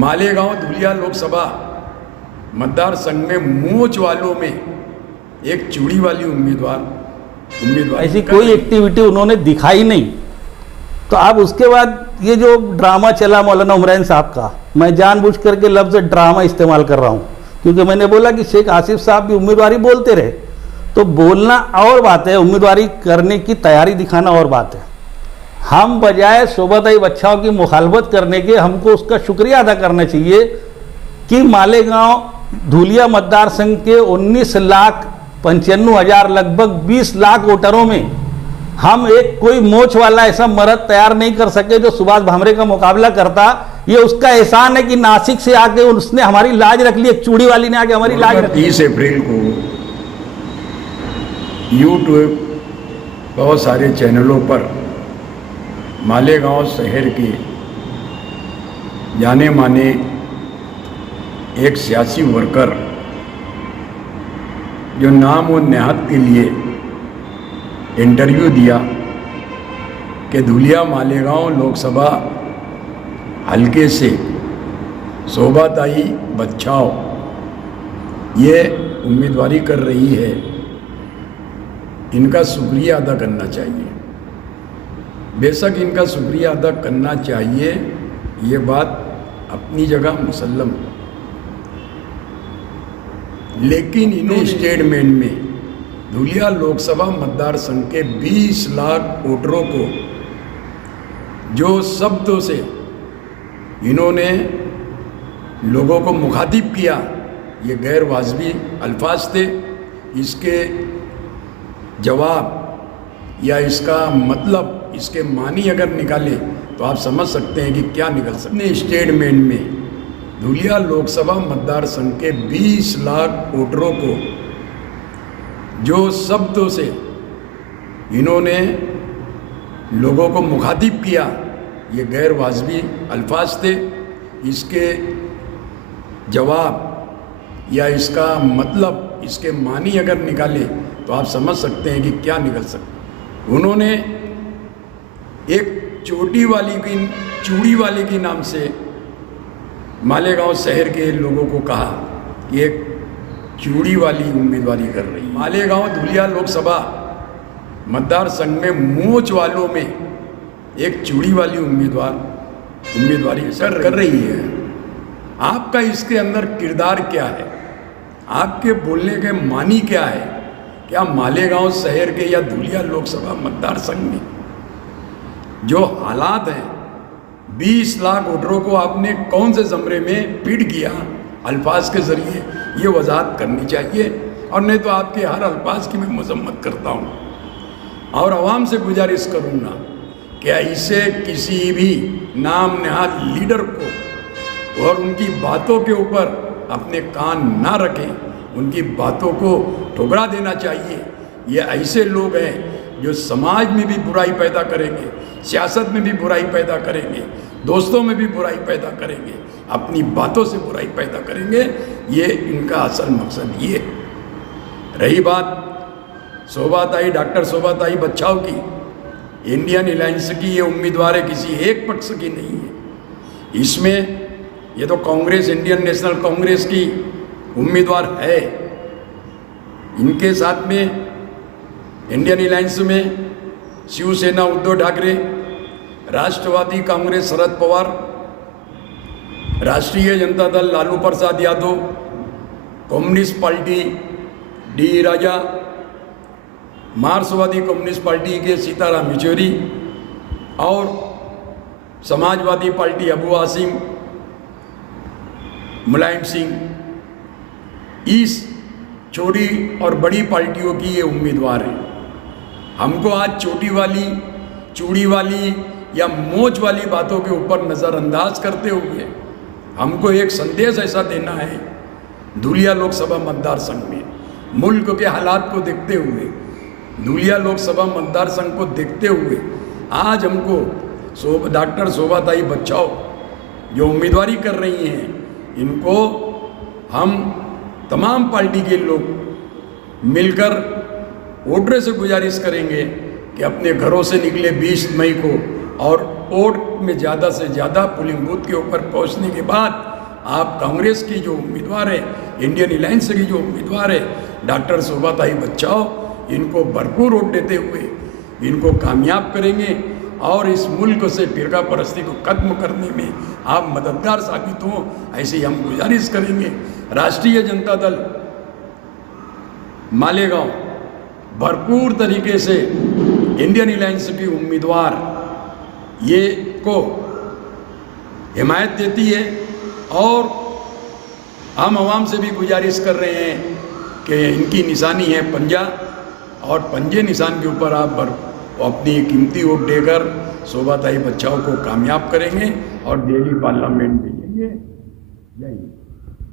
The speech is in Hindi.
मालेगांव धुलिया लोकसभा मतदार संघ में मूंछ वालों में एक चूड़ी वाली उम्मीदवार ऐसी कोई एक्टिविटी उन्होंने दिखाई नहीं। तो अब उसके बाद ये जो ड्रामा चला मौलाना उमरान साहब का, मैं जानबूझ करके लफ्ज़ ड्रामा इस्तेमाल कर रहा हूँ, क्योंकि मैंने बोला कि शेख आसिफ साहब भी उम्मीदवारी बोलते रहे, तो बोलना और बात है, उम्मीदवारी करने की तैयारी दिखाना और बात है। हम बजाय शोभाताई बच्चाओं की मुखालफत करने के, हमको उसका शुक्रिया अदा करना चाहिए कि मालेगांव धुलिया मतदार संघ के 19,95,000 लगभग 20 लाख वोटरों में हम एक कोई मोच वाला ऐसा मर्द तैयार नहीं कर सके जो सुभाष भामरे का मुकाबला करता। ये उसका एहसान है कि नासिक से आके उसने हमारी लाज रख ली, एक चूड़ी वाली ने आके हमारी लाज रख ली। 30 अप्रैल को यूट्यूब बहुत सारे चैनलों पर मालेगांव शहर के जाने माने एक सियासी वर्कर जो नाम और नेहत के लिए इंटरव्यू दिया कि धुलिया मालेगांव लोकसभा हल्के से शोभाताई बच्चाओ ये उम्मीदवारी कर रही है, इनका शुक्रिया अदा करना चाहिए। बेशक इनका शुक्रिया अदा करना चाहिए, ये बात अपनी जगह मुसल्लम, लेकिन इन्हें स्टेटमेंट में धुलिया लोकसभा मतदार संघ के 20 लाख वोटरों को जो शब्दों से इन्होंने लोगों को मुखातिब किया, ये गैर वाजबी अल्फाज थे। इसके जवाब या इसका मतलब, इसके मानी अगर निकाले तो आप समझ सकते हैं कि क्या निकल सकते हैं। स्टेटमेंट में धुलिया लोकसभा मतदार संघ के 20 लाख वोटरों को जो शब्दों से इन्होंने लोगों को मुखातिब किया, ये गैर वाजबी अल्फाज थे। इसके जवाब या इसका मतलब, इसके मानी अगर निकाले तो आप समझ सकते हैं कि क्या निकल सकता। उन्होंने एक चोटी वाली की, चूड़ी वाले के नाम से मालेगांव शहर के लोगों को कहा कि एक चूड़ी वाली उम्मीदवारी कर रही है। मालेगांव धुलिया लोकसभा मतदार संघ में मूंछ वालों में एक चूड़ी वाली उम्मीदवारी कर रही है। आपका इसके अंदर किरदार क्या है, आपके बोलने के मानी क्या है? क्या मालेगांव शहर के या धुलिया लोकसभा मतदार संघ में जो हालात हैं, 20 लाख वोटरों को आपने कौन से ज़मरे में फीड किया अल्फाज के ज़रिए, ये वजाहत करनी चाहिए। और नहीं तो आपके हर अल्फाज की मैं मजम्मत करता हूँ और आवाम से गुजारिश करूँगा कि ऐसे किसी भी नाम नहाद लीडर को और उनकी बातों के ऊपर अपने कान ना रखें, उनकी बातों को ठुकरा देना चाहिए। ये ऐसे लोग हैं जो समाज में भी बुराई पैदा करेंगे, सियासत में भी बुराई पैदा करेंगे, दोस्तों में भी बुराई पैदा करेंगे, अपनी बातों से बुराई पैदा करेंगे। ये इनका असल मकसद ये है। रही बात शोभाताई, डॉक्टर शोभाताई बच्चाओं की, इंडियन अलायंस की ये उम्मीदवार है, किसी एक पक्ष की नहीं है। इसमें ये तो कांग्रेस, इंडियन नेशनल कांग्रेस की उम्मीदवार है। इनके साथ में इंडियन अलायंस में शिवसेना उद्धव ठाकरे, राष्ट्रवादी कांग्रेस शरद पवार, राष्ट्रीय Janata Dal Lalu Prasad Yadav, communist party D राजा, मार्क्सवादी कम्युनिस्ट पार्टी के सीताराम येचुरी और समाजवादी पार्टी अबू आसिम मुलायम सिंह, इस छोटी और बड़ी पार्टियों की ये उम्मीदवार हैं। हमको आज चोटी वाली, चूड़ी वाली या मोच वाली बातों के ऊपर नज़रअंदाज करते हुए हमको एक संदेश ऐसा देना है धुलिया लोकसभा मतदार संघ में, मुल्क के हालात को देखते हुए, धुलिया लोकसभा मतदार संघ को देखते हुए आज हमको डॉक्टर शोभाताई बच्चाओ जो उम्मीदवारी कर रही हैं, इनको हम तमाम पार्टी के लोग मिलकर वोटरों से गुजारिश करेंगे कि अपने घरों से निकले 20 मई को और वोट में ज़्यादा से ज़्यादा पोलिंग बूथ के ऊपर पहुंचने के बाद आप कांग्रेस की जो उम्मीदवार है, इंडियन अलायंस की जो उम्मीदवार है डॉक्टर शोभाताई बच्चाओ, इनको भरपूर वोट देते हुए इनको कामयाब करेंगे और इस मुल्क से फिरका परस्ती को खत्म करने में आप मददगार साबित हों, ऐसी हम गुजारिश करेंगे। राष्ट्रीय जनता दल मालेगांव भरपूर तरीके से इंडियन अलायंस की उम्मीदवार ये को हिमायत देती है और हम आवाम से भी गुजारिश कर रहे हैं कि इनकी निशानी है पंजा, और पंजे निशान के ऊपर आप अपनी कीमती वोट देकर शोभाताई बच्चाओं को कामयाब करेंगे और दिल्ली पार्लियामेंट भेजेंगे। जय हिंद।